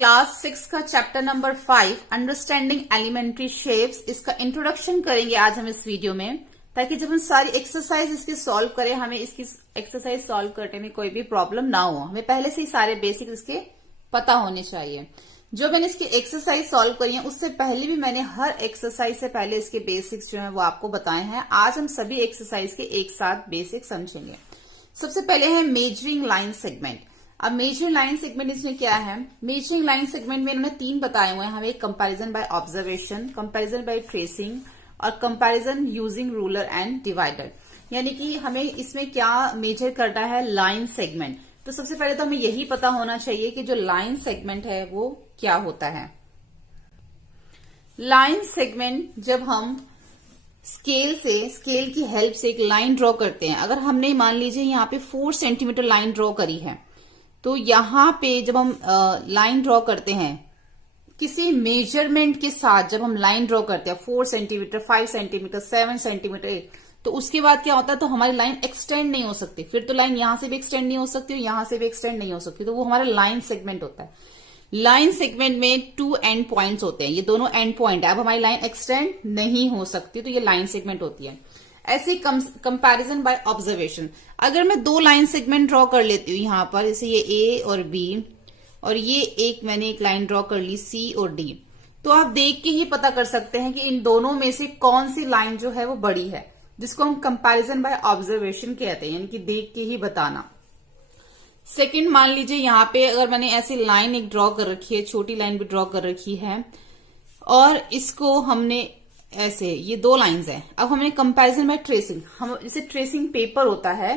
Class 6 का chapter number 5 understanding elementary shapes, इसका introduction करेंगे आज हम इस वीडियो में, ताकि जब हम सारी एक्सरसाइज इसकी सॉल्व करें हमें इसकी एक्सरसाइज सॉल्व करने में कोई भी प्रॉब्लम ना हो। हमें पहले से ही सारे बेसिक इसके पता होने चाहिए। जो मैंने इसकी एक्सरसाइज सॉल्व करी है उससे पहले भी मैंने हर एक्सरसाइज से पहले इसके बेसिक्स जो है वो आपको बताए हैं। आज हम सभी एक्सरसाइज के एक साथ बेसिक समझेंगे। सबसे पहले है मेजरिंग लाइन सेगमेंट। अब मेजरिंग लाइन सेगमेंट इसमें क्या है? मेजरिंग लाइन सेगमेंट में इन्होंने 3 बताए हुए हैं हमें, comparison by observation, comparison by tracing और comparison using ruler and divider. यानी कि हमें इसमें क्या मेजर करना है? Line segment. तो सबसे पहले तो हमें यही पता होना चाहिए कि जो लाइन सेगमेंट है वो क्या होता है। लाइन सेगमेंट जब हम स्केल की हेल्प से एक लाइन ड्रॉ करते हैं, अगर हमने मान लीजिए यहाँ पे 4 सेंटीमीटर लाइन ड्रॉ करी है, तो यहाँ पे जब हम लाइन ड्रॉ करते हैं किसी मेजरमेंट के साथ, जब हम लाइन ड्रॉ करते हैं 4 सेंटीमीटर, 5 सेंटीमीटर, 7 सेंटीमीटर, तो उसके बाद क्या होता है? तो हमारी लाइन एक्सटेंड नहीं हो सकती। फिर तो लाइन यहां से भी एक्सटेंड नहीं हो सकती और यहां से भी एक्सटेंड नहीं हो सकती, तो वो हमारा लाइन सेगमेंट होता है। लाइन सेगमेंट में 2 एंड पॉइंट्स होते हैं, ये दोनों एंड पॉइंट है। अब हमारी लाइन एक्सटेंड नहीं हो सकती, तो ये लाइन सेगमेंट होती है। ऐसे कंपैरिजन बाय ऑब्जर्वेशन, अगर मैं 2 लाइन सेगमेंट ड्रॉ कर लेती हूँ यहाँ पर, जैसे ये ए और बी, और ये मैंने एक लाइन ड्रॉ कर ली सी और डी, तो आप देख के ही पता कर सकते हैं कि इन दोनों में से कौन सी लाइन जो है वो बड़ी है, जिसको हम कंपैरिजन बाय ऑब्जर्वेशन कहते हैं, यानी कि देख के ही बताना। सेकंड, मान लीजिए यहाँ पे अगर मैंने ऐसी लाइन एक ड्रॉ कर रखी है, छोटी लाइन भी ड्रॉ कर रखी है, और इसको हमने ऐसे, ये 2 लाइंस है। अब हमने कंपैरिजन बाय ट्रेसिंग, हम इसे ट्रेसिंग पेपर होता है,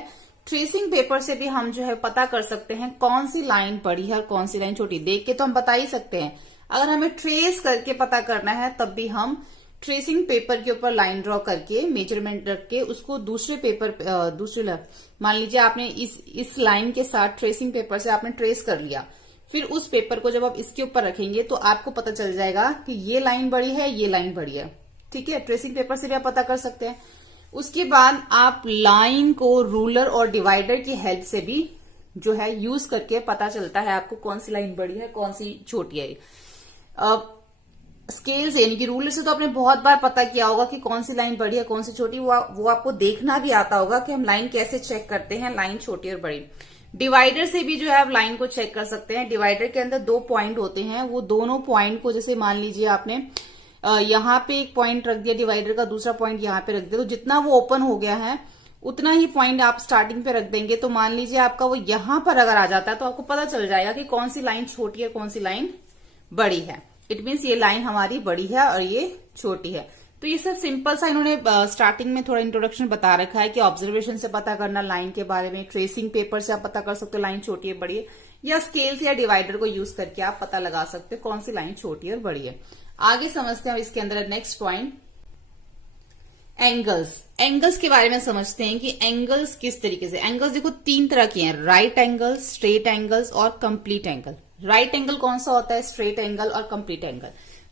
ट्रेसिंग पेपर से भी हम जो है पता कर सकते हैं कौन सी लाइन बड़ी है और कौन सी लाइन छोटी। देख के तो हम बता ही सकते हैं, अगर हमें ट्रेस करके पता करना है तब भी हम ट्रेसिंग पेपर के ऊपर लाइन ड्रॉ करके मेजरमेंट रख के उसको दूसरे पेपर मान लीजिए आपने इस लाइन के साथ ट्रेसिंग पेपर से आपने ट्रेस कर लिया, फिर उस पेपर को जब आप इसके ऊपर रखेंगे तो आपको पता चल जाएगा कि ये लाइन बड़ी है, ये लाइन बड़ी है। ठीक है, ट्रेसिंग पेपर से भी आप पता कर सकते हैं। उसके बाद आप लाइन को रूलर और डिवाइडर की हेल्प से भी जो है यूज करके पता चलता है आपको कौन सी लाइन बड़ी है, कौन सी छोटी है। स्केल से, यानी कि रूलर से तो आपने बहुत बार पता किया होगा कि कौन सी लाइन बड़ी है, कौन सी छोटी, वो आपको देखना भी आता होगा कि हम लाइन कैसे चेक करते हैं, लाइन छोटी और बड़ी। डिवाइडर से भी जो है आप लाइन को चेक कर सकते हैं। डिवाइडर के अंदर 2 पॉइंट होते हैं, वो दोनों पॉइंट को, जैसे मान लीजिए आपने यहाँ पे एक पॉइंट रख दिया डिवाइडर का, दूसरा पॉइंट यहाँ पे रख दिया, तो जितना वो ओपन हो गया है उतना ही पॉइंट आप स्टार्टिंग पे रख देंगे। तो मान लीजिए आपका वो यहां पर अगर आ जाता है तो आपको पता चल जाएगा कि कौन सी लाइन छोटी है, कौन सी लाइन बड़ी है। इट मीन्स ये लाइन हमारी बड़ी है और ये छोटी है। तो ये सब सिंपल सा इन्होंने स्टार्टिंग में थोड़ा इंट्रोडक्शन बता रखा है कि ऑब्जर्वेशन से पता करना लाइन के बारे में, ट्रेसिंग पेपर से आप पता कर सकते हो लाइन छोटी है बड़ी है, या स्केल्स या डिवाइडर को यूज करके आप पता लगा सकते हो कौन सी लाइन छोटी है और बड़ी है। आगे समझते हैं इसके अंदर नेक्स्ट पॉइंट, एंगल्स। एंगल्स के बारे में समझते हैं कि एंगल्स किस तरीके से। एंगल्स देखो 3 तरह के हैं, राइट एंगल्स, स्ट्रेट एंगल्स और कंप्लीट एंगल। राइट एंगल कौन सा होता है? स्ट्रेट एंगल और कंप्लीट एंगल।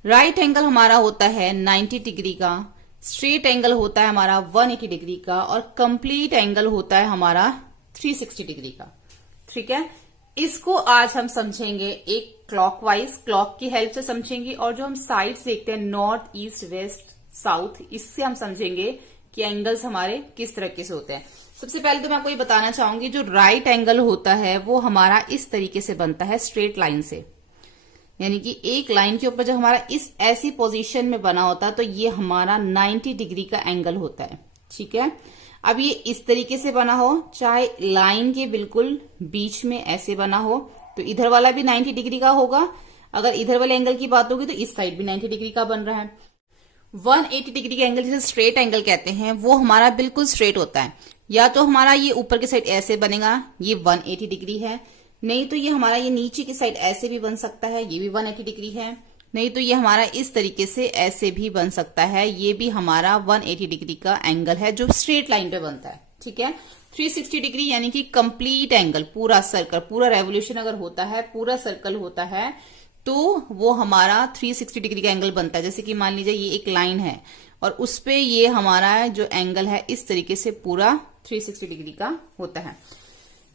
राइट एंगल हमारा होता है 90 डिग्री का, स्ट्रेट एंगल होता है हमारा 180 डिग्री का, और कंप्लीट एंगल होता है हमारा 360 डिग्री का। ठीक है, इसको आज हम समझेंगे एक क्लॉकवाइज, क्लॉक की हेल्प से समझेंगे, और जो हम साइड्स देखते हैं नॉर्थ, ईस्ट, वेस्ट, साउथ, इससे हम समझेंगे कि एंगल्स हमारे किस तरीके से होते हैं। सबसे पहले तो मैं आपको ये बताना चाहूंगी, जो राइट एंगल होता है वो हमारा इस तरीके से बनता है, स्ट्रेट लाइन से, यानी कि एक लाइन के ऊपर जब हमारा इस ऐसी पोजीशन में बना होता है तो ये हमारा 90 डिग्री का एंगल होता है। ठीक है, अब ये इस तरीके से बना हो, चाहे लाइन के बिल्कुल बीच में ऐसे बना हो, तो इधर वाला भी 90 डिग्री का होगा। अगर इधर वाले एंगल की बात होगी तो इस साइड भी 90 डिग्री का बन रहा है। 180 डिग्री का एंगल जिसे स्ट्रेट एंगल कहते हैं, वो हमारा बिल्कुल स्ट्रेट होता है। या तो हमारा ये ऊपर की साइड ऐसे बनेगा, ये 180 डिग्री है, नहीं तो ये हमारा ये नीचे की साइड ऐसे भी बन सकता है, ये भी 180 डिग्री है, नहीं तो ये हमारा इस तरीके से ऐसे भी बन सकता है, ये भी हमारा 180 डिग्री का एंगल है जो स्ट्रेट लाइन पे बनता है। ठीक है, 360 डिग्री यानी कि कंप्लीट एंगल, पूरा सर्कल, पूरा रेवोल्यूशन अगर होता है, पूरा सर्कल होता है, तो वो हमारा 360 डिग्री का एंगल बनता है। जैसे कि मान लीजिए ये एक लाइन है और उस पे ये हमारा जो एंगल है इस तरीके से पूरा 360 डिग्री का होता है।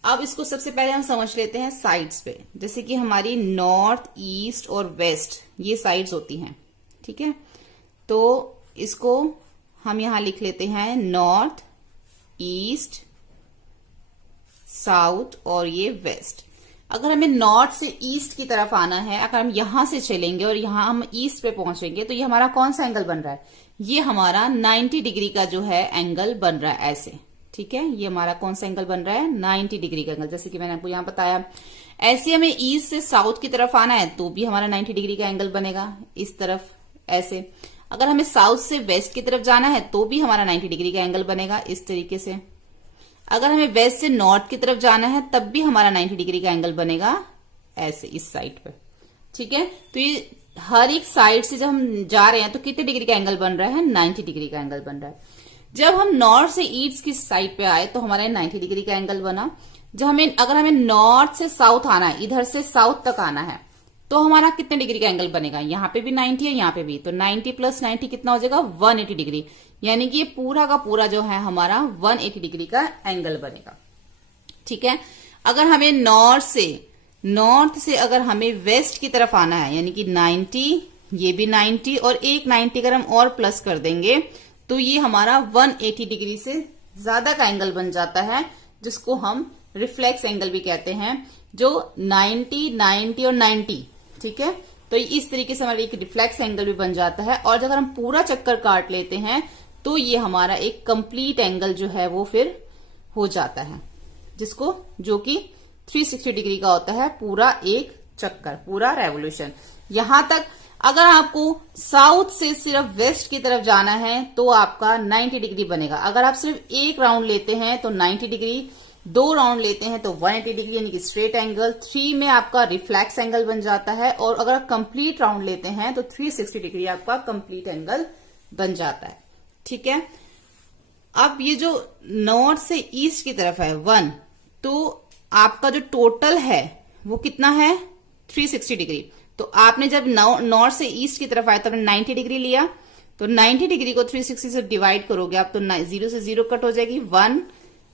अब इसको सबसे पहले हम समझ लेते हैं साइड्स पे, जैसे कि हमारी नॉर्थ, ईस्ट और वेस्ट ये साइड्स होती हैं, ठीक है। तो इसको हम यहां लिख लेते हैं नॉर्थ, ईस्ट, साउथ और ये वेस्ट। अगर हमें नॉर्थ से ईस्ट की तरफ आना है, अगर हम यहां से चलेंगे और यहां हम ईस्ट पे पहुंचेंगे, तो ये हमारा कौन सा एंगल बन रहा है? ये हमारा 90 डिग्री का जो है एंगल बन रहा है ऐसे, ठीक है। ये हमारा कौन सा एंगल बन रहा है? 90 डिग्री का एंगल, जैसे कि मैंने आपको यहां बताया। ऐसे हमें ईस्ट से साउथ की तरफ आना है तो भी हमारा 90 डिग्री का एंगल बनेगा इस तरफ ऐसे। अगर हमें साउथ से वेस्ट की तरफ जाना है तो भी हमारा 90 डिग्री का एंगल बनेगा इस तरीके से। अगर हमें वेस्ट से नॉर्थ की तरफ जाना है तब भी हमारा 90 डिग्री का एंगल बनेगा ऐसे इस साइड पे, ठीक है। तो ये हर एक साइड से जब हम जा रहे हैं तो कितने डिग्री का एंगल बन रहा है? 90 डिग्री का एंगल बन रहा है। जब हम नॉर्थ से ईस्ट की साइड पे आए तो हमारे 90 डिग्री का एंगल बना। अगर हमें नॉर्थ से साउथ आना है, इधर से साउथ तक आना है, तो हमारा कितने डिग्री का एंगल बनेगा? यहाँ पे भी 90 है, यहाँ पे भी, तो 90 प्लस 90 कितना हो जाएगा? 180 डिग्री। यानी कि ये पूरा का पूरा जो है हमारा 180 डिग्री का एंगल बनेगा, ठीक है। अगर हमें नॉर्थ से अगर हमें वेस्ट की तरफ आना है, यानी कि 90, ये भी 90 और एक 90 अगर हम और प्लस कर देंगे तो ये हमारा 180 डिग्री से ज्यादा का एंगल बन जाता है, जिसको हम रिफ्लेक्स एंगल भी कहते हैं, जो 90, 90 और 90, ठीक है। तो इस तरीके से हमारा एक रिफ्लेक्स एंगल भी बन जाता है। और अगर हम पूरा चक्कर काट लेते हैं तो ये हमारा एक कंप्लीट एंगल जो है वो फिर हो जाता है, जो कि 360 डिग्री का होता है, पूरा एक चक्कर, पूरा रेवोल्यूशन। यहां तक अगर आपको साउथ से सिर्फ वेस्ट की तरफ जाना है तो आपका 90 डिग्री बनेगा। अगर आप सिर्फ एक राउंड लेते हैं तो 90 डिग्री, 2 राउंड लेते हैं तो 180 डिग्री यानी कि स्ट्रेट एंगल, 3 में आपका रिफ्लेक्स एंगल बन जाता है, और अगर आप कंप्लीट राउंड लेते हैं तो 360 डिग्री आपका कंप्लीट एंगल बन जाता है, ठीक है। अब ये जो नॉर्थ से ईस्ट की तरफ है 1, तो आपका जो टोटल है वो कितना है? 360 डिग्री। तो आपने जब नॉर्थ से ईस्ट की तरफ आया तो आपने 90 डिग्री लिया, तो 90 डिग्री को 360 से डिवाइड करोगे आप तो 0 से 0 कट हो जाएगी, 1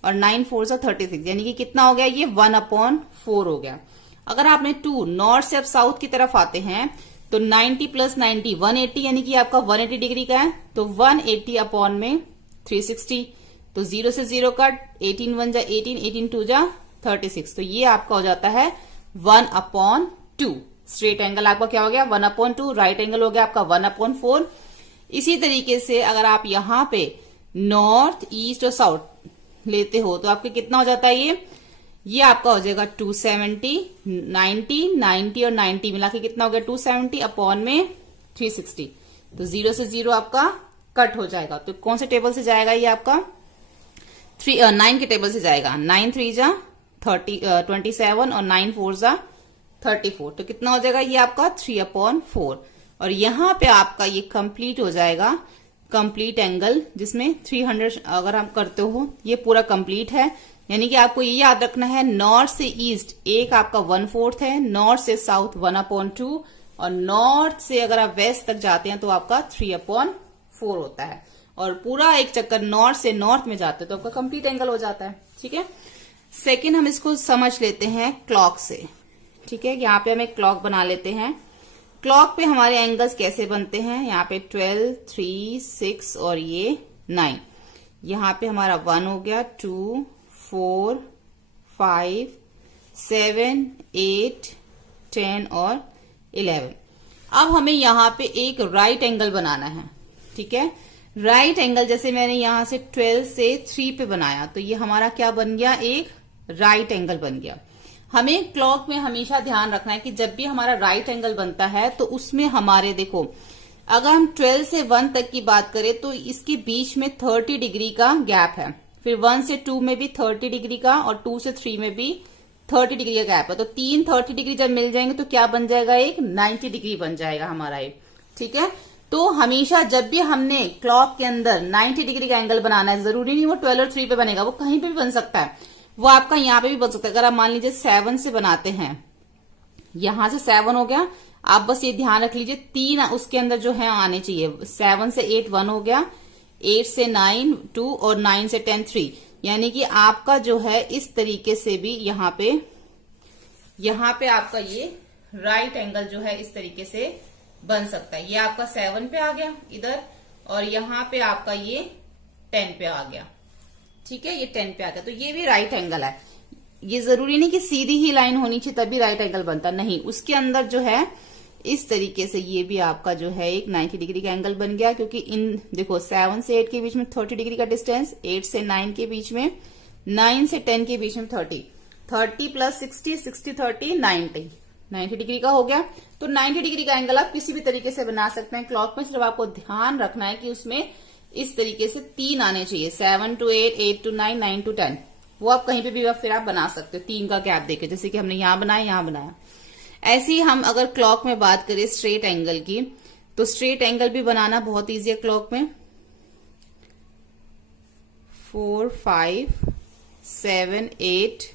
और 9 4 से 36, यानी कि कितना हो गया? ये 1/4 हो गया। अगर आपने नॉर्थ से अब साउथ की तरफ आते हैं तो 90 प्लस 90 180, यानी कि आपका 180 डिग्री का है, तो 180 अपॉन में 360, तो 0 से 0 कट, 18 1 जा 18, 18 2 जा 36, तो ये आपका हो जाता है 1/2। स्ट्रेट एंगल आपका क्या हो गया? 1/2। राइट एंगल हो गया आपका 1/4। इसी तरीके से अगर आप यहां पे नॉर्थ, ईस्ट और साउथ लेते हो तो आपके कितना हो जाता है? ये आपका हो जाएगा 270, 90, 90 और 90 मिला के कितना हो गया? 270 अपॉन में 360, तो 0 से 0 आपका कट हो जाएगा। तो कौन से टेबल से जाएगा? ये आपका 9 के टेबल से जाएगा। 9 3 जा 27 और 9 4 जा 34, तो कितना हो जाएगा? ये आपका 3/4। और यहां पे आपका ये कंप्लीट हो जाएगा, कंप्लीट एंगल, जिसमें 300 अगर आप करते हो ये पूरा कंप्लीट है। यानी कि आपको ये याद रखना है, नॉर्थ से ईस्ट एक आपका 1/4 है, नॉर्थ से साउथ 1/2, और नॉर्थ से अगर आप वेस्ट तक जाते हैं तो आपका 3/4 होता है। और पूरा एक चक्कर नॉर्थ से नॉर्थ में जाते हैं तो आपका कंप्लीट एंगल हो जाता है, ठीक है। सेकेंड हम इसको समझ लेते हैं क्लॉक से, ठीक है। यहाँ पे हम एक क्लॉक बना लेते हैं। क्लॉक पे हमारे एंगल्स कैसे बनते हैं? यहाँ पे 12, 3, 6 और ये 9। यहाँ पे हमारा 1 हो गया, 2, 4, 5, 7, 8, 10 और 11। अब हमें यहाँ पे एक राइट एंगल बनाना है, ठीक है। राइट एंगल जैसे मैंने यहाँ से 12 से 3 पे बनाया तो ये हमारा क्या बन गया? एक राइट एंगल बन गया। हमें क्लॉक में हमेशा ध्यान रखना है कि जब भी हमारा राइट एंगल बनता है तो उसमें हमारे देखो, अगर हम 12 से 1 तक की बात करें तो इसके बीच में 30 डिग्री का गैप है, फिर 1 से 2 में भी 30 डिग्री का, और 2 से 3 में भी 30 डिग्री का गैप है। तो 3 30 डिग्री जब मिल जाएंगे तो क्या बन जाएगा? एक 90 डिग्री बन जाएगा हमारा एक, ठीक है। तो हमेशा जब भी हमने क्लॉक के अंदर 90 डिग्री का एंगल बनाना है, जरूरी नहीं वो 12 और 3 पे बनेगा, वो कहीं पे भी बन सकता है, वो आपका यहाँ पे भी बन सकता है। अगर आप मान लीजिए 7 से बनाते हैं, यहां से 7 हो गया, आप बस ये ध्यान रख लीजिए 3 उसके अंदर जो है आने चाहिए। 7 से 8 1 हो गया, 8 से 9 2 और 9 से 10 3। यानी कि आपका जो है इस तरीके से भी यहाँ पे आपका ये राइट एंगल जो है इस तरीके से बन सकता है। ये आपका 7 पे आ गया इधर, और यहाँ पे आपका ये 10 पे आ गया। ठीक है, ये 10 पे आ गया, तो ये भी राइट एंगल है। ये जरूरी नहीं कि सीधी ही लाइन होनी चाहिए तभी राइट एंगल बनता, नहीं, उसके अंदर जो है इस तरीके से ये भी आपका जो है एक 90 डिग्री का एंगल बन गया, क्योंकि इन देखो 7 से 8 के बीच में 30 डिग्री का डिस्टेंस, 8 से 9 के बीच में, 9 से 10 के बीच में 30 प्लस 60 30 90 डिग्री का हो गया। तो 90 डिग्री का एंगल आप किसी भी तरीके से बना सकते हैं क्लॉक में, सिर्फ आपको ध्यान रखना है कि उसमें इस तरीके से 3 आने चाहिए, 7 to 8, 8 to 9, 9 to 10। वो आप कहीं पे भी फिर आप बना सकते हो 3 का गैप देके, जैसे कि हमने यहां बनाया, यहां बनाया। ऐसे ही हम अगर क्लॉक में बात करें स्ट्रेट एंगल की, तो स्ट्रेट एंगल भी बनाना बहुत इजी है क्लॉक में। 4, 5, 7, 8,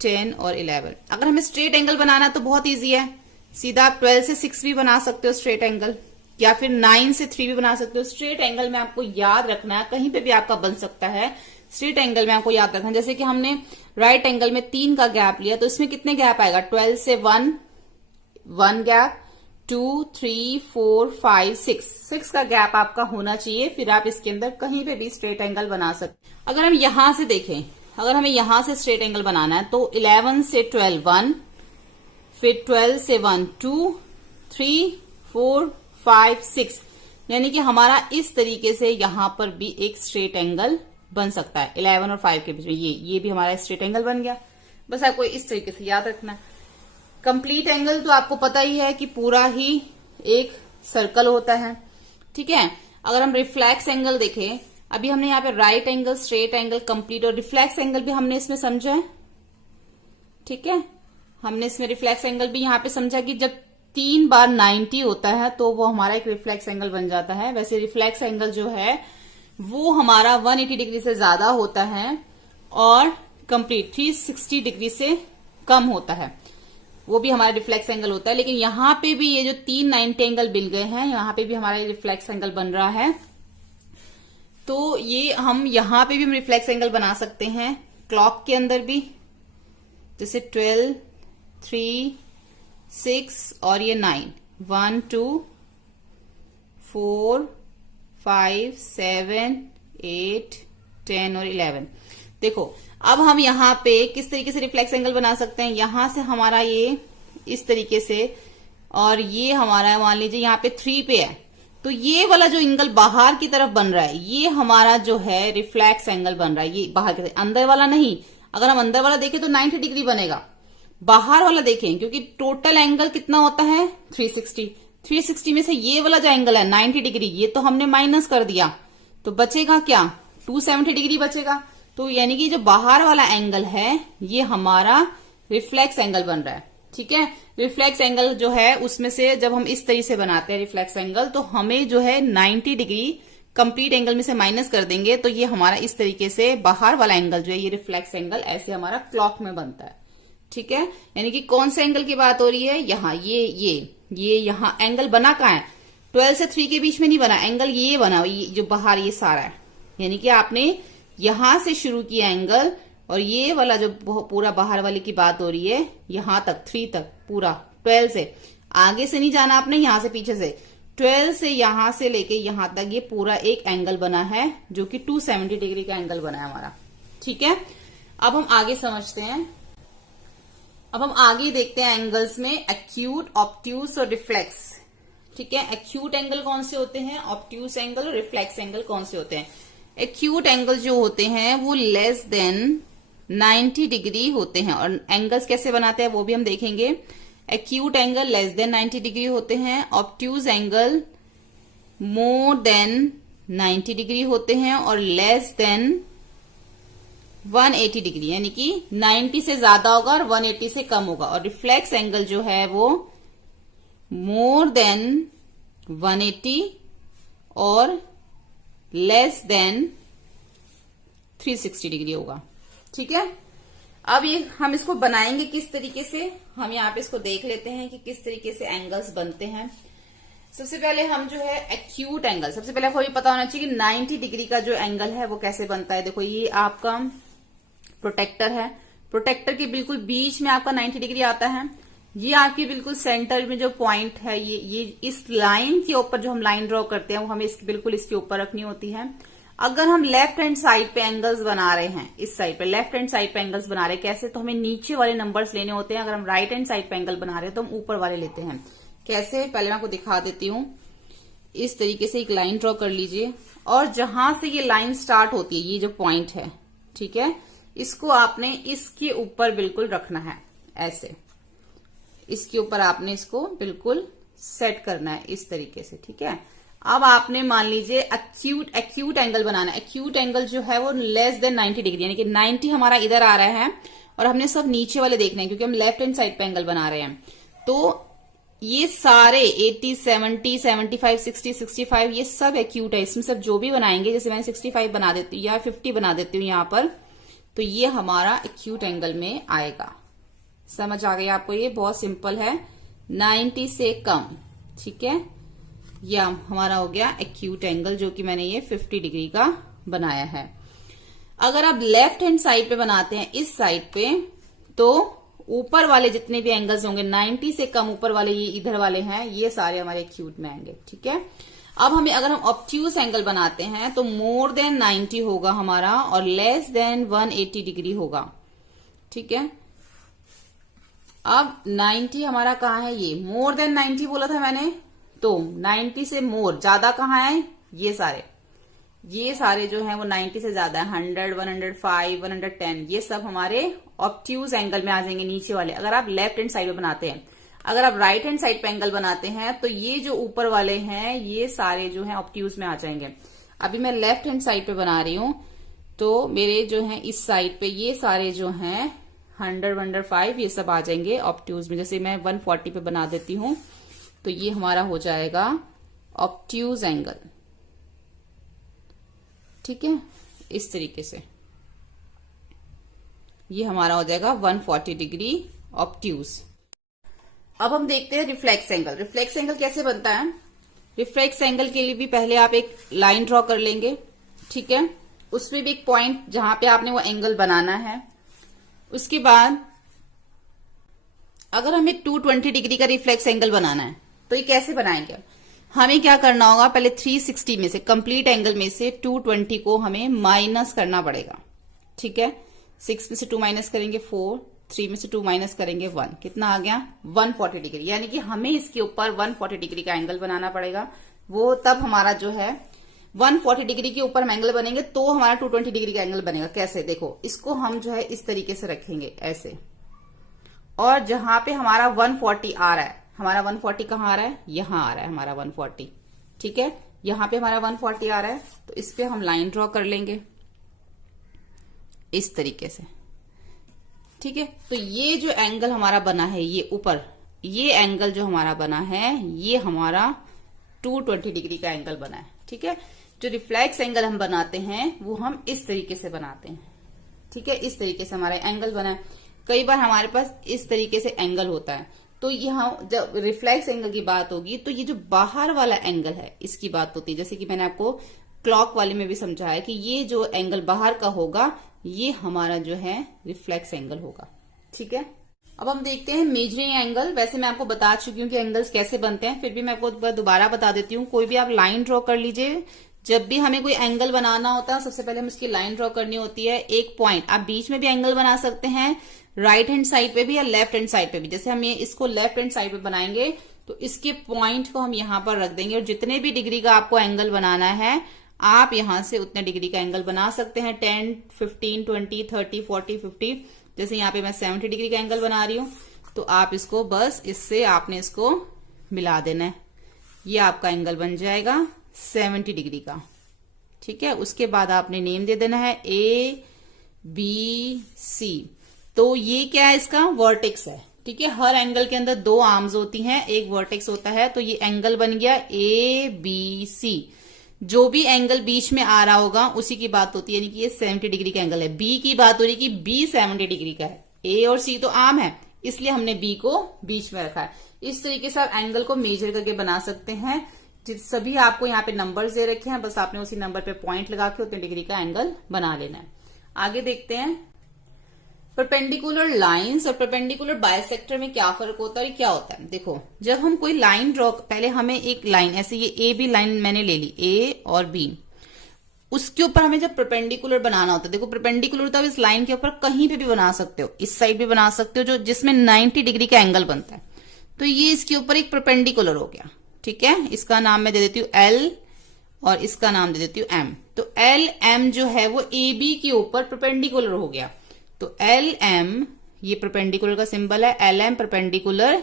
10 और 11। अगर हमें स्ट्रेट एंगल बनाना है तो बहुत इजी है, सीधा आप 12 से 6 भी बना सकते हो स्ट्रेट एंगल, या फिर 9 से 3 भी बना सकते हो। स्ट्रेट एंगल में आपको याद रखना है, कहीं पे भी आपका बन सकता है, स्ट्रेट एंगल में आपको याद रखना है। जैसे कि हमने राइट एंगल में 3 का गैप लिया, तो इसमें कितने गैप आएगा, 12 से 1 गैप, 2, 3, 4, 5, 6 का गैप आपका होना चाहिए, फिर आप इसके अंदर कहीं पे भी स्ट्रेट एंगल बना सकते। अगर हम यहां से देखें, अगर हमें यहां से स्ट्रेट एंगल बनाना है तो 11 से 12 1, फिर 12 से 1 2, 3, 4, 5, 6, यानी कि हमारा इस तरीके से यहां पर भी एक स्ट्रेट एंगल बन सकता है 11 और 5 के बीच में। ये भी हमारा स्ट्रेट एंगल बन गया। बस आपको इस तरीके से याद रखना है। कंप्लीट एंगल तो आपको पता ही है कि पूरा ही एक सर्कल होता है। ठीक है, अगर हम रिफ्लेक्स एंगल देखें, अभी हमने यहाँ पे right angle, straight angle, complete और रिफ्लेक्स एंगल भी हमने इसमें समझा है। ठीक है, हमने इसमें रिफ्लेक्स एंगल भी यहाँ पे समझा कि जब 3 बार 90 होता है तो वो हमारा एक रिफ्लेक्स एंगल बन जाता है। वैसे रिफ्लेक्स एंगल जो है वो हमारा 180 डिग्री से ज्यादा होता है और कंप्लीट 360 डिग्री से कम होता है, वो भी हमारा रिफ्लेक्स एंगल होता है। लेकिन यहाँ पे भी ये जो 3 90 एंगल मिल गए हैं, यहाँ पे भी हमारा रिफ्लेक्स एंगल बन रहा है। तो ये हम यहाँ पे भी हम रिफ्लेक्स एंगल बना सकते हैं क्लॉक के अंदर भी, जैसे 12, 3, 6 और ये 9, 1, 2, 4, 5, 7, 8, 10 और 11। देखो अब हम यहाँ पे किस तरीके से रिफ्लेक्स एंगल बना सकते हैं, यहां से हमारा ये इस तरीके से, और ये हमारा मान लीजिए यहाँ पे 3 पे है, तो ये वाला जो एंगल बाहर की तरफ बन रहा है ये हमारा जो है रिफ्लेक्स एंगल बन रहा है। ये बाहर की तरफ, अंदर वाला नहीं। अगर हम अंदर वाला देखें तो 90 डिग्री बनेगा, बाहर वाला देखें क्योंकि टोटल एंगल कितना होता है 360 में से ये वाला जो एंगल है 90 डिग्री, ये तो हमने माइनस कर दिया, तो बचेगा क्या, 270 डिग्री बचेगा। तो यानी कि जो बाहर वाला एंगल है ये हमारा रिफ्लेक्स एंगल बन रहा है। ठीक है, रिफ्लेक्स एंगल जो है उसमें से जब हम इस तरीके से बनाते हैं रिफ्लेक्स एंगल, तो हमें जो है 90 डिग्री कंप्लीट एंगल में से माइनस कर देंगे, तो ये हमारा इस तरीके से बाहर वाला एंगल जो है ये रिफ्लेक्स एंगल ऐसे हमारा क्लॉक में बनता है। ठीक है, यानी कि कौन से एंगल की बात हो रही है, यहाँ ये यहाँ एंगल बना कहाँ है, 12 से 3 के बीच में नहीं बना एंगल, ये बना, ये जो बाहर ये सारा है, यानी कि आपने यहां से शुरू किया एंगल, और ये वाला जो पूरा बाहर वाले की बात हो रही है यहां तक 3 तक पूरा, 12 से आगे से नहीं जाना आपने, यहां से पीछे से 12 से यहां से लेके यहां तक ये पूरा एक एंगल बना है जो कि 270 डिग्री का एंगल बना है हमारा। ठीक है, अब हम आगे समझते हैं। अब हम आगे देखते हैं एंगल्स में एक्यूट, ऑब्ट्यूस और रिफ्लेक्स। ठीक है, एक्यूट एंगल कौन से होते हैं, ऑब्ट्यूस एंगल और रिफ्लेक्स एंगल कौन से होते हैं। एक्यूट एंगल जो होते हैं वो लेस देन 90 डिग्री होते हैं, और एंगल्स कैसे बनाते हैं वो भी हम देखेंगे। Acute angle less than 90 degree होते हैं, obtuse angle more than 90 degree होते हैं, और लेस देन 180 डिग्री, यानी कि 90 से ज्यादा होगा और 180 से कम होगा। और रिफ्लेक्स एंगल जो है वो मोर देन 180 और लेस देन 360 डिग्री होगा। ठीक है, अब ये हम इसको बनाएंगे किस तरीके से, हम यहाँ पे इसको देख लेते हैं कि किस तरीके से एंगल्स बनते हैं। सबसे पहले हम जो है एक्यूट एंगल, सबसे पहले आपको ये पता होना चाहिए कि 90 डिग्री का जो एंगल है वो कैसे बनता है। देखो ये आपका प्रोटेक्टर है, प्रोटेक्टर के बिल्कुल बीच में आपका 90 डिग्री आता है। ये आपके बिल्कुल सेंटर में जो पॉइंट है, ये इस लाइन के ऊपर जो हम लाइन ड्रॉ करते हैं वो हमें बिल्कुल इसके ऊपर रखनी होती है। अगर हम लेफ्ट हैंड साइड पे एंगल्स बना रहे हैं, इस साइड पे लेफ्ट हैंड साइड पे एंगल्स बना रहे हैं कैसे, तो हमें नीचे वाले नंबर्स लेने होते हैं। अगर हम राइट हैंड साइड पे एंगल बना रहे हैं तो हम ऊपर वाले लेते हैं। कैसे, पहले मैं आपको दिखा देती हूँ। इस तरीके से एक लाइन ड्रॉ कर लीजिए और जहां से ये लाइन स्टार्ट होती है, ये जो पॉइंट है, ठीक है, इसको आपने इसके ऊपर बिल्कुल रखना है। ऐसे इसके ऊपर आपने इसको बिल्कुल सेट करना है इस तरीके से, ठीक है। अब आपने मान लीजिए एक्यूट एंगल बनाना है। एक्यूट एंगल जो है वो लेस देन 90 डिग्री, यानी कि 90 हमारा इधर आ रहा है और हमने सब नीचे वाले देखने हैं क्योंकि हम लेफ्ट हैंड साइड पे एंगल बना रहे हैं। तो ये सारे 80, 70, 75, 60, 65 ये सब एक्यूट है। इसमें सब जो भी बनाएंगे, जैसे मैंने 65 बना देती हूँ या 50 बना देती हूँ यहाँ पर, तो ये हमारा एक्यूट एंगल में आएगा। समझ आ गया आपको? ये बहुत सिंपल है, 90 से कम, ठीक है। यह हमारा हो गया एक्यूट एंगल, जो कि मैंने ये 50 डिग्री का बनाया है। अगर आप लेफ्ट हैंड साइड पे बनाते हैं इस साइड पे, तो ऊपर वाले जितने भी एंगल्स होंगे 90 से कम ऊपर वाले, ये इधर वाले हैं, ये सारे हमारे एक्यूट में आएंगे, ठीक है। अब हमें अगर हम ऑब्ट्यूज एंगल बनाते हैं तो मोर देन 90 होगा हमारा और लेस देन 180 डिग्री होगा, ठीक है। अब 90 हमारा कहाँ है, ये मोर देन 90 बोला था मैंने, तो 90 से मोर ज्यादा कहाँ है, ये सारे जो हैं वो 90 से ज्यादा है, 100, 105, 110, ये सब हमारे ऑब्ट्यूज एंगल में आ जाएंगे नीचे वाले। अगर आप लेफ्ट हैंड साइड पे बनाते हैं, अगर आप राइट हैंड साइड पे एंगल बनाते हैं तो ये जो ऊपर वाले हैं ये सारे जो हैं ऑब्ट्यूज में आ जाएंगे। अभी मैं लेफ्ट हैंड साइड पे बना रही हूं तो मेरे जो है इस साइड पे ये सारे जो हैं 100, 105 ये सब आ जाएंगे ऑब्ट्यूज में। जैसे मैं 140 पे बना देती हूं तो ये हमारा हो जाएगा ऑब्ट्यूज एंगल, ठीक है। इस तरीके से ये हमारा हो जाएगा 140 डिग्री ऑब्ट्यूज। अब हम देखते हैं रिफ्लेक्स एंगल। रिफ्लेक्स एंगल कैसे बनता है? रिफ्लेक्स एंगल के लिए भी पहले आप एक लाइन ड्रॉ कर लेंगे, ठीक है। उसमें भी एक पॉइंट जहां पे आपने वो एंगल बनाना है। उसके बाद अगर हमें 220 डिग्री का रिफ्लेक्स एंगल बनाना है तो ये कैसे बनाएंगे? हमें क्या करना होगा, पहले 360 में से, कंप्लीट एंगल में से 220 को हमें माइनस करना पड़ेगा, ठीक है। 6 में से 2 माइनस करेंगे 4, 3 में से 2 माइनस करेंगे 1, कितना आ गया 140 डिग्री। यानी कि हमें इसके ऊपर 140 डिग्री का एंगल बनाना पड़ेगा। वो तब हमारा जो है 140 डिग्री के ऊपर हम एंगल बनेंगे तो हमारा 220 डिग्री का एंगल बनेगा। कैसे? देखो, इसको हम जो है इस तरीके से रखेंगे ऐसे, और जहां पे हमारा 140 आ रहा है, हमारा 140 कहाँ आ रहा है, यहां आ रहा है हमारा 140, ठीक है। यहां पे हमारा 140 आ रहा है तो इस पे हम लाइन ड्रॉ कर लेंगे इस तरीके से, ठीक है। तो ये जो एंगल हमारा बना है, ये ऊपर ये एंगल जो हमारा बना है ये हमारा 220 डिग्री का एंगल बना है, ठीक है। जो रिफ्लेक्स एंगल हम बनाते हैं वो हम इस तरीके से बनाते हैं, ठीक है। इस तरीके से हमारा एंगल बना है। कई बार हमारे पास इस तरीके से एंगल होता है, तो यहाँ जब रिफ्लेक्स एंगल की बात होगी तो ये जो बाहर वाला एंगल है इसकी बात होती है। जैसे कि मैंने आपको क्लॉक वाले में भी समझाया कि ये जो एंगल बाहर का होगा ये हमारा जो है रिफ्लेक्स एंगल होगा, ठीक है। अब हम देखते हैं मेजरिंग एंगल। वैसे मैं आपको बता चुकी हूँ कि एंगल्स कैसे बनते हैं, फिर भी मैं आपको दोबारा बता देती हूँ। कोई भी आप लाइन ड्रॉ कर लीजिए। जब भी हमें कोई एंगल बनाना होता है सबसे पहले हमें उसकी लाइन ड्रॉ करनी होती है। एक पॉइंट, आप बीच में भी एंगल बना सकते हैं, राइट हैंड साइड पे भी या लेफ्ट हैंड साइड पे भी। जैसे हम ये इसको लेफ्ट हैंड साइड पे बनाएंगे तो इसके पॉइंट को हम यहाँ पर रख देंगे, और जितने भी डिग्री का आपको एंगल बनाना है आप यहां से उतने डिग्री का एंगल बना सकते हैं। 10, 15, 20, 30, 40, 50। जैसे यहाँ पे मैं 70 डिग्री का एंगल बना रही हूं तो आप इसको बस इससे आपने इसको मिला देना है, ये आपका एंगल बन जाएगा 70 डिग्री का, ठीक है। उसके बाद आपने नेम दे देना है ABC। तो ये क्या है, इसका वर्टेक्स है, ठीक है। हर एंगल के अंदर 2 आर्म्स होती हैं, एक वर्टेक्स होता है, तो ये एंगल बन गया ABC। जो भी एंगल बीच में आ रहा होगा उसी की बात होती है, यानी कि ये 70 डिग्री का एंगल है। बी की बात हो रही है कि बी 70 डिग्री का है। ए और सी तो आर्म है, इसलिए हमने बी को बीच में रखा है। इस तरीके से आप एंगल को मेजर करके बना सकते हैं। सभी आपको यहाँ पे नंबर्स दे रखे हैं, बस आपने उसी नंबर पे पॉइंट लगा के उतने डिग्री का एंगल बना लेना है। आगे देखते हैं परपेंडिकुलर लाइंस और परपेंडिकुलर बाइसेक्टर में क्या फर्क होता है और क्या होता है। देखो, जब हम कोई लाइन ड्रॉ, पहले हमें एक लाइन ऐसे ये ए बी लाइन मैंने ले ली, ए और बी, उसके ऊपर हमें जब परपेंडिकुलर बनाना होता है, देखो परपेंडिकुलर तो इस लाइन के ऊपर कहीं पे भी बना सकते हो, इस साइड भी बना सकते हो, जो जिसमें 90 डिग्री का एंगल बनता है। तो ये इसके ऊपर एक परपेंडिकुलर हो गया, ठीक है। इसका नाम मैं दे देती हूँ एल और इसका नाम दे देती हूँ एम। तो एल एम जो है वो ए बी के ऊपर परपेंडिकुलर हो गया। तो एल एम, ये परपेंडिकुलर का सिंबल है, L M perpendicular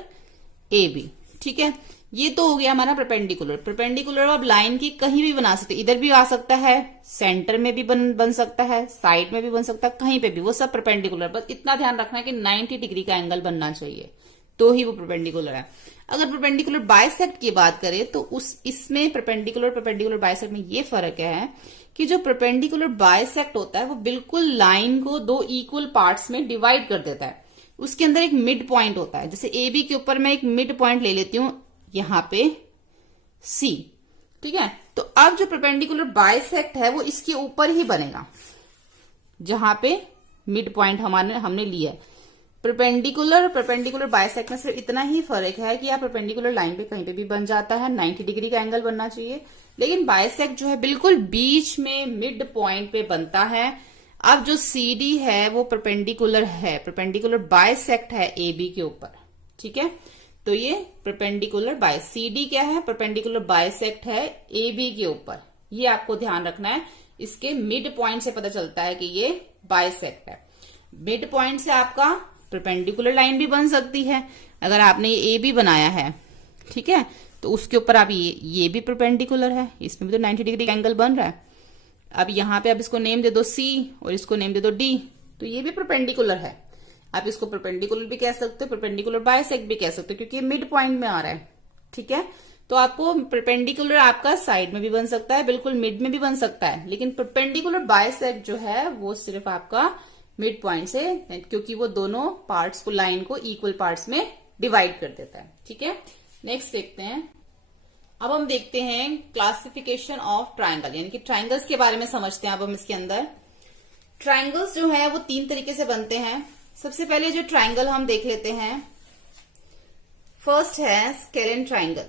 A B, ठीक है। ये तो हो गया हमारा परपेंडिकुलर। परपेंडिकुलर आप लाइन की कहीं भी बना सकते, इधर भी आ सकता है, सेंटर में भी बन सकता है, साइड में भी बन सकता है, कहीं पे भी, वो सब परपेंडिकुलर। बस इतना ध्यान रखना है कि 90 डिग्री का एंगल बनना चाहिए तो ही वो परपेंडिकुलर है। अगर परपेंडिकुलर बाइसेक्ट की बात करें तो इसमें परपेंडिकुलर बाइसेक्ट में ये फर्क है कि जो परपेंडिकुलर बाइसेक्ट होता है वो बिल्कुल लाइन को दो इक्वल पार्ट्स में डिवाइड कर देता है। उसके अंदर एक मिड पॉइंट होता है। जैसे ए बी के ऊपर मैं एक मिड पॉइंट ले लेती हूं यहां पे सी, ठीक है। तो अब जो परपेंडिकुलर बाइसेक्ट है वो इसके ऊपर ही बनेगा जहां पे मिड पॉइंट हमने लिया है। परपेंडिकुलर बाइसेक्ट में सिर्फ इतना ही फर्क है कि आप परपेंडिकुलर लाइन पे कहीं पे भी बन जाता है, 90 डिग्री का एंगल बनना चाहिए, लेकिन बाइसेक्ट जो है बिल्कुल बीच में मिड पॉइंट पे बनता है। अब जो सी डी है वो परपेंडिकुलर है, परपेंडिकुलर बाइसेक्ट है ए बी के ऊपर, ठीक है। तो ये परपेंडिकुलर बाय सी डी क्या है, परपेंडिकुलर बाइसेक्ट है ए बी के ऊपर। ये आपको ध्यान रखना है, इसके मिड पॉइंट से पता चलता है कि ये बाइसेक्ट है। मिड पॉइंट से आपका परपेंडिकुलर लाइन भी बन सकती है। अगर आपने ये ए बी बनाया है, ठीक है, तो उसके ऊपर आप ये भी परपेंडिकुलर है, इसमें भी तो 90 डिग्री का एंगल बन रहा है। अब यहाँ पे आप इसको नेम दे दो सी और इसको नेम दे दो डी, तो ये भी परपेंडिकुलर है। आप इसको परपेंडिकुलर भी कह सकते हो, परपेंडिकुलर बाइसेक्ट भी कह सकते हो, क्योंकि ये मिड पॉइंट में आ रहा है, ठीक है। तो आपको परपेंडिकुलर आपका साइड में भी बन सकता है, बिल्कुल मिड में भी बन सकता है, लेकिन परपेंडिकुलर बाइसेक्ट जो है वो सिर्फ आपका मिड पॉइंट से, क्योंकि वो दोनों पार्ट्स को, लाइन को इक्वल पार्ट्स में डिवाइड कर देता है, ठीक है। नेक्स्ट देखते हैं, अब हम देखते हैं क्लासिफिकेशन ऑफ ट्राइंगल, यानी कि ट्राइंगल्स के बारे में समझते हैं। अब हम इसके अंदर ट्राइंगल्स जो है वो 3 तरीके से बनते हैं। सबसे पहले जो ट्राइंगल हम देख लेते हैं, फर्स्ट है स्केलेन ट्राइंगल।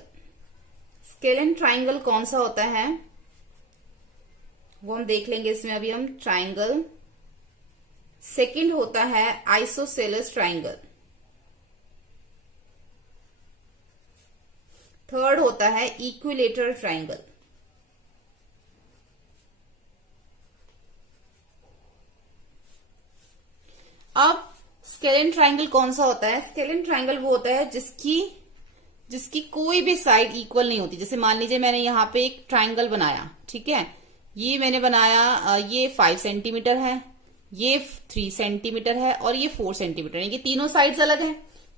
स्केलेन ट्राइंगल कौन सा होता है वो हम देख लेंगे इसमें अभी हम ट्राइंगल। सेकंड होता है आइसोसेलेस ट्राइंगल। थर्ड होता है इक्विलेटरल ट्राइंगल। अब स्केलेन ट्राइंगल कौन सा होता है? स्केलेन ट्राइंगल वो होता है जिसकी कोई भी साइड इक्वल नहीं होती। जैसे मान लीजिए मैंने यहाँ पे एक ट्राइंगल बनाया, ठीक है, ये मैंने बनाया, ये 5 सेंटीमीटर है, ये 3 सेंटीमीटर है और ये 4 सेंटीमीटर है, ये तीनों साइड्स अलग हैं,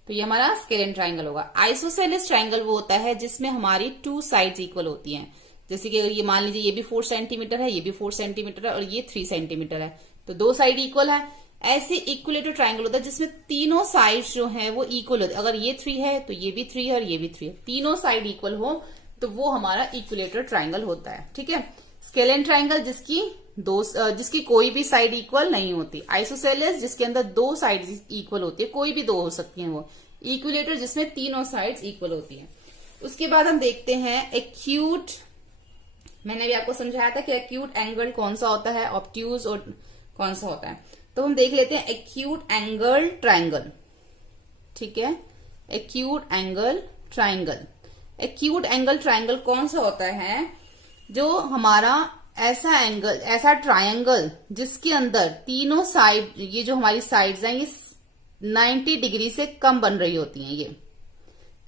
तो ये हमारा स्केलेन ट्राइंगल होगा। आइसोसेलेस ट्राइंगल वो होता है जिसमें हमारी 2 साइड्स इक्वल होती हैं। जैसे कि ये मान लीजिए ये भी 4 सेंटीमीटर है, ये भी 4 सेंटीमीटर है और ये 3 सेंटीमीटर है, तो 2 साइड इक्वल है। ऐसे इक्वलेटर ट्राइंगल होता है जिसमें तीनों साइड्स जो है वो इक्वल होते हैं। अगर ये 3 है तो ये भी 3 है और ये भी 3 है, तीनों साइड इक्वल हो तो वो हमारा इक्वलेटर ट्राइंगल होता है, ठीक है। स्केलेन ट्राइंगल जिसकी कोई भी साइड इक्वल नहीं होती। आइसोसेलेस जिसके अंदर 2 साइड इक्वल होती है, कोई भी 2 हो सकती है वो। इक्विलेटर जिसमें तीनों साइड्स इक्वल होती हैं। उसके बाद हम देखते हैं एक्यूट। मैंने भी आपको समझाया था कि एक्यूट एंगल कौन सा होता है, ऑब्ट्यूज और कौन सा होता है। तो हम देख लेते हैं एक्यूट एंगल ट्राइंगल, ठीक है। Acute angle triangle, acute angle triangle कौन सा होता है? जो हमारा ऐसा एंगल, ऐसा ट्राइंगल जिसके अंदर तीनों साइड, ये जो हमारी साइड्स हैं ये 90 डिग्री से कम बन रही होती हैं, ये,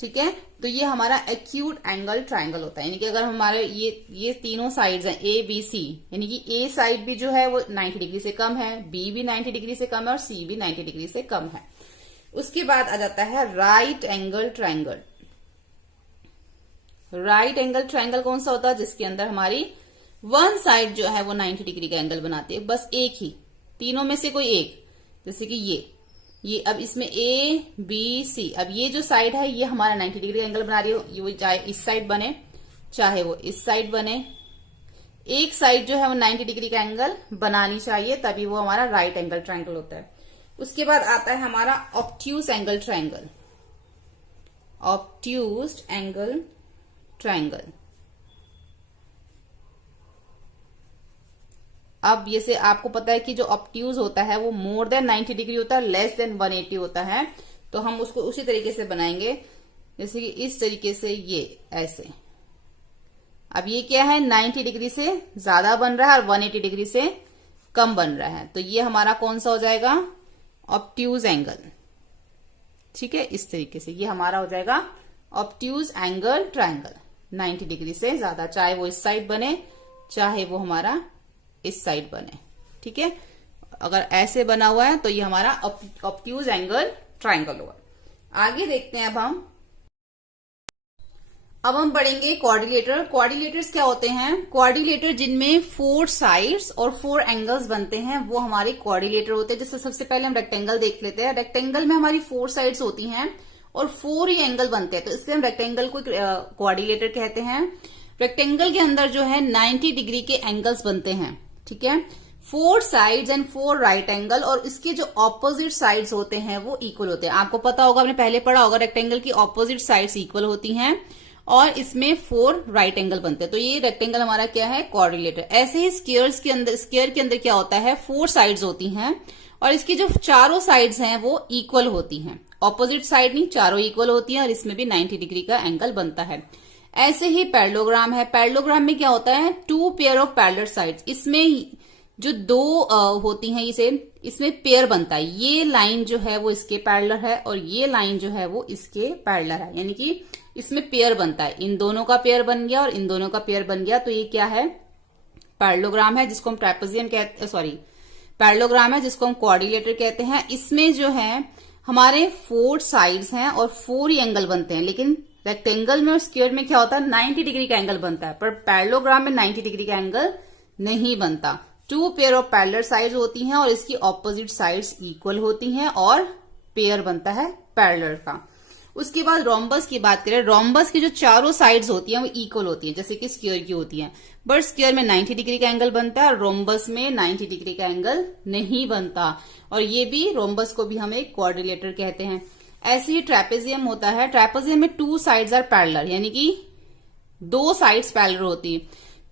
ठीक है। तो ये हमारा एक्यूट एंगल ट्राइंगल होता है। यानी कि अगर हमारे ये तीनों साइड्स हैं ए बी सी, यानी कि ए साइड भी जो है वो 90 डिग्री से कम है, बी भी 90 डिग्री से कम है और सी भी 90 डिग्री से कम है। उसके बाद आ जाता है right angle triangle. Right angle triangle कौन सा होता है? जिसके अंदर हमारी वन साइड जो है वो 90 डिग्री का एंगल बनाती है, बस एक ही, तीनों में से कोई एक। जैसे कि ये, ये अब इसमें ए बी सी, अब ये जो साइड है ये हमारा 90 डिग्री एंगल बना रही है, वो चाहे इस साइड बने चाहे वो इस साइड बने, एक साइड जो है वो 90 डिग्री का एंगल बनानी चाहिए, तभी वो हमारा राइट एंगल ट्रायंगल होता है। उसके बाद आता है हमारा obtuse angle triangle. Obtuse angle triangle, अब ये से आपको पता है कि जो ऑब्ट्यूज होता है वो मोर देन 90 डिग्री होता है, लेस देन 180 होता है, तो हम उसको उसी तरीके से बनाएंगे, जैसे कि इस तरीके से, ये ऐसे। अब ये क्या है, 90 डिग्री से ज्यादा बन रहा है और 180 डिग्री से कम बन रहा है, तो ये हमारा कौन सा हो जाएगा, ऑब्ट्यूज एंगल। ठीक है, इस तरीके से ये हमारा हो जाएगा ऑब्ट्यूज एंगल ट्रायंगल, 90 डिग्री से ज्यादा, चाहे वो इस साइड बने चाहे वो हमारा इस साइड बने। ठीक है, अगर ऐसे बना हुआ है तो ये हमारा ऑब्ट्यूज एंगल ट्रायंगल होगा। आगे देखते हैं अब हम पढ़ेंगे क्वाड्रिलेटर। क्वाड्रिलेटर्स क्या होते हैं, क्वाड्रिलेटर जिनमें 4 साइड्स और 4 एंगल्स बनते हैं वो हमारे क्वाड्रिलेटर होते हैं। जैसे सबसे पहले हम रेक्टेंगल देख लेते हैं। रेक्टेंगल में हमारी 4 साइड्स होती हैं और 4 ही एंगल बनते हैं, तो इसलिए हम रेक्टेंगल को क्वाड्रिलेटर कहते हैं। रेक्टेंगल के अंदर जो है 90 डिग्री के एंगल्स बनते हैं। ठीक है, 4 साइड्स एंड 4 राइट एंगल, और इसके जो ऑपोजिट साइड्स होते हैं वो इक्वल होते हैं। आपको पता होगा, आपने पहले पढ़ा होगा, रेक्टेंगल की ऑपोजिट साइड्स इक्वल होती हैं और इसमें 4 राइट एंगल बनते हैं, तो ये रेक्टेंगल हमारा क्या है, क्वाड्रिलेटर। ऐसे ही स्क्वायर के अंदर क्या होता है, 4 साइड्स होती हैं और इसकी जो चारों साइड्स हैं वो इक्वल होती हैं, ऑपोजिट साइड नहीं, चारों इक्वल होती हैं और इसमें भी 90 डिग्री का एंगल बनता है। ऐसे ही पैरेललोग्राम है। पैरेललोग्राम में क्या होता है, 2 पेयर ऑफ पैरेलल साइड्स, इसमें जो 2 होती हैं इसमें पेयर बनता है। ये लाइन जो है वो इसके पैरेलल है और ये लाइन जो है वो इसके पैरेलल है, यानी कि इसमें पेयर बनता है। इन दोनों का पेयर बन गया और इन दोनों का पेयर बन गया, तो ये क्या है, पैरेललोग्राम है, जिसको हम ट्रेपेजियम कहते, सॉरी पैरेललोग्राम है जिसको हम क्वाड्रिलेटर कहते हैं। इसमें जो है हमारे 4 साइड्स हैं और 4 ही एंगल बनते हैं, लेकिन रेक्टेंगल में और स्क्वायर में क्या होता है, 90 डिग्री का एंगल बनता है, पर पैरेललोग्राम में 90 डिग्री का एंगल नहीं बनता। 2 पेयर ऑफ पैरेलल साइड्स होती हैं और इसकी ऑपोजिट साइड्स इक्वल होती हैं और पेयर बनता है पैरेलल का। उसके बाद रोम्बस की बात करें, रोम्बस की जो चारों साइड्स होती हैं वो इक्वल होती हैं, जैसे कि स्क्वायर की होती हैं, बट स्क्वायर में 90 डिग्री का एंगल बनता है और रोम्बस में 90 डिग्री का एंगल नहीं बनता, और ये भी रोम्बस को भी हम एक क्वाड्रिलेटर कहते हैं। ऐसे ही ट्रेपेजियम होता है। ट्रेपेजियम में 2 साइड्स आर पैरेलल, यानी कि 2 साइड्स पैरेलल होती है।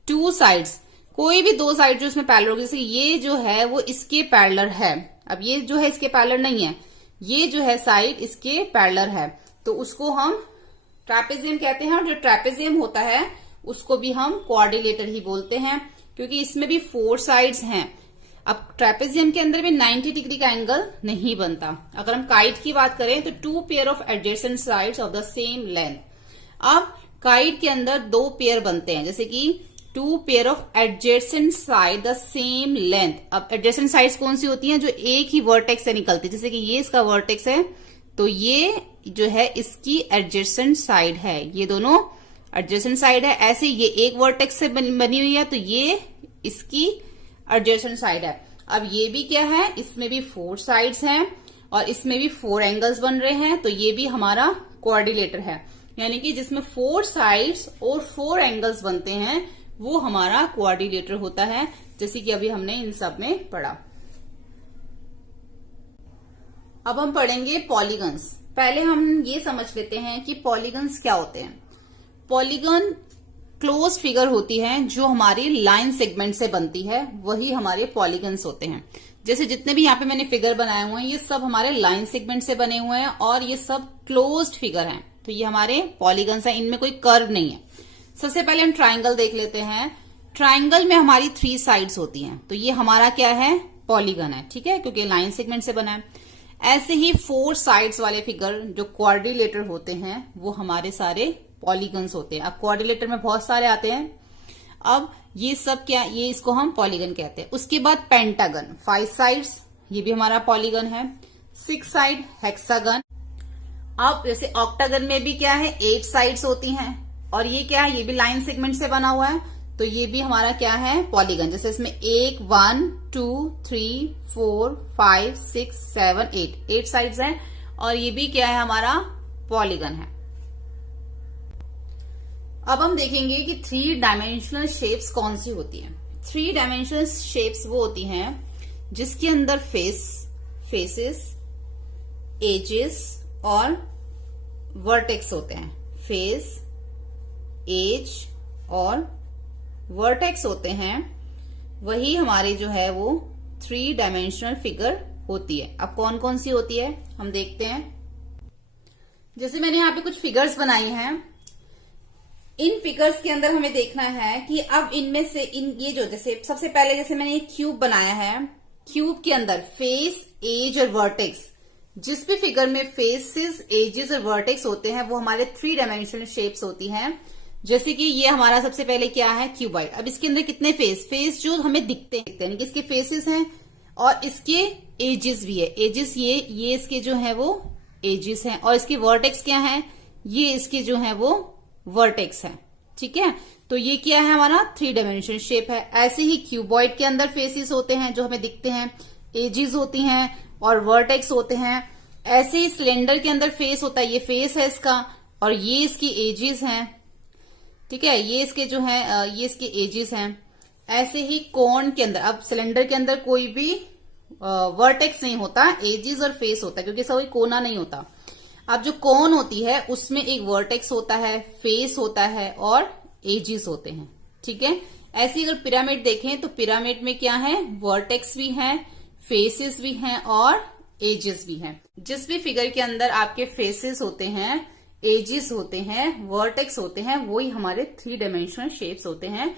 2 साइड्स, कोई भी 2 साइड जो इसमें पैरेलल होगी, जैसे ये जो है वो इसके पैरेलल है, अब ये जो है इसके पैरेलल नहीं है, ये जो है साइड इसके पैरेलल है, तो उसको हम ट्रेपेजियम कहते हैं। और जो ट्रेपेजियम होता है उसको भी हम क्वाड्रिलेटर ही बोलते हैं, क्योंकि इसमें भी 4 साइड्स हैं। अब ट्रेपेजियम के अंदर भी 90 डिग्री का एंगल नहीं बनता। अगर हम काइट की बात करें तो 2 pair of adjacent sides of the same length. अब काइट के अंदर 2 पेयर बनते हैं, जैसे कि 2 pair of adjacent side the same length. अब एडजेसेंट साइड्स कौन सी होती हैं, जो एक ही वर्टेक्स से निकलती है, जैसे कि ये इसका वर्टेक्स है तो ये जो है इसकी एडजेसेंट साइड है, ये दोनों एडजेसेंट साइड है। ऐसे ये एक वर्टेक्स से बनी हुई है तो ये इसकी एडजेसेंट साइड है। अब ये भी क्या है, इसमें भी 4 साइड्स हैं और इसमें भी 4 एंगल्स बन रहे हैं, तो ये भी हमारा क्वाड्रिलेटर है, यानी कि जिसमें 4 साइड्स और 4 एंगल्स बनते हैं वो हमारा क्वाड्रिलेटर होता है, जैसे कि अभी हमने इन सब में पढ़ा। अब हम पढ़ेंगे पॉलीगन्स। पहले हम ये समझ लेते हैं कि पॉलीगन्स क्या होते हैं। पॉलीगन क्लोज फिगर होती है जो हमारी लाइन सेगमेंट से बनती है, वही हमारे पॉलीगन्स होते हैं। जैसे जितने भी यहाँ पे मैंने फिगर बनाए हुए हैं ये सब हमारे लाइन सेगमेंट से बने हुए हैं और ये सब क्लोज्ड फिगर हैं, तो ये हमारे पॉलीगन्स हैं, इनमें कोई कर्व नहीं है। सबसे पहले हम ट्राइंगल देख लेते हैं। ट्राइंगल में हमारी 3 साइड्स होती हैं, तो ये हमारा क्या है, पॉलीगन है, ठीक है, क्योंकि लाइन सेगमेंट से बना है। ऐसे ही 4 साइड्स वाले फिगर जो क्वाड्रिलेटर होते हैं वो हमारे सारे पॉलीगन्स होते हैं। अब क्वाड्रिलेटर में बहुत सारे आते हैं, अब ये सब क्या, ये इसको हम पॉलीगन कहते हैं। उसके बाद पेंटागन, 5 साइड्स, ये भी हमारा पॉलीगन है। 6 साइड हेक्सागन। अब जैसे ऑक्टागन में भी क्या है, 8 साइड्स होती हैं और ये क्या है, ये भी लाइन सेगमेंट से बना हुआ है, तो ये भी हमारा क्या है, पॉलीगन। जैसे इसमें 1 1 2 3 4 5 6 7 8 साइड्स हैं और ये भी क्या है, हमारा पॉलीगन है। अब हम देखेंगे कि 3 डायमेंशनल शेप्स कौन सी होती हैं। 3 डायमेंशनल शेप्स वो होती हैं जिसके अंदर फेसेस, एजेस और वर्टेक्स होते हैं। फेस, एज और वर्टेक्स होते हैं, वही हमारी जो है वो 3 डायमेंशनल फिगर होती है। अब कौन कौन सी होती है हम देखते हैं। जैसे मैंने यहाँ पे कुछ फिगर्स बनाई हैं, इन फिगर्स के अंदर हमें देखना है कि अब इनमें से ये जो, जैसे सबसे पहले जैसे मैंने एक क्यूब बनाया है, क्यूब के अंदर फेस, एज और वर्टेक्स, जिस भी फिगर में फेसेस, एजेस और वर्टेक्स होते हैं वो हमारे 3 डायमेंशनल शेप्स होती हैं। जैसे कि ये हमारा सबसे पहले क्या है, क्यूबॉइड। अब इसके अंदर कितने फेस जो हमें दिखते हैं, यानी कि इसके फेसेस हैं और इसके एजेस भी है। एजेस ये इसके जो है वो एजेस हैं और इसके वर्टेक्स क्या है, ये इसके जो है वो वर्टेक्स है। ठीक है, तो ये क्या है, हमारा 3 डायमेंशनल शेप है। ऐसे ही क्यूबॉइड के अंदर फेसेस होते हैं जो हमें दिखते हैं, एजेस होती हैं और वर्टेक्स होते हैं। ऐसे ही सिलेंडर के अंदर फेस होता है, ये फेस है इसका और ये इसकी एजेस हैं। ठीक है, ये इसके जो है ये इसके एजेस हैं। ऐसे ही कोन के अंदर, अब सिलेंडर के अंदर कोई भी वर्टेक्स नहीं होता, एजेस और फेस होता है क्योंकि इसका कोई कोना नहीं होता। अब जो कोन होती है उसमें एक वर्टेक्स होता है, फेस होता है और एजेस होते हैं। ठीक है, ऐसे अगर पिरामिड देखें तो पिरामिड में क्या है, वर्टेक्स भी है, फेसेस भी हैं और एजेस भी हैं। जिस भी फिगर के अंदर आपके फेसेस होते हैं, एजेस होते हैं, वर्टेक्स होते हैं, वही हमारे 3 डायमेंशनल शेप्स होते हैं।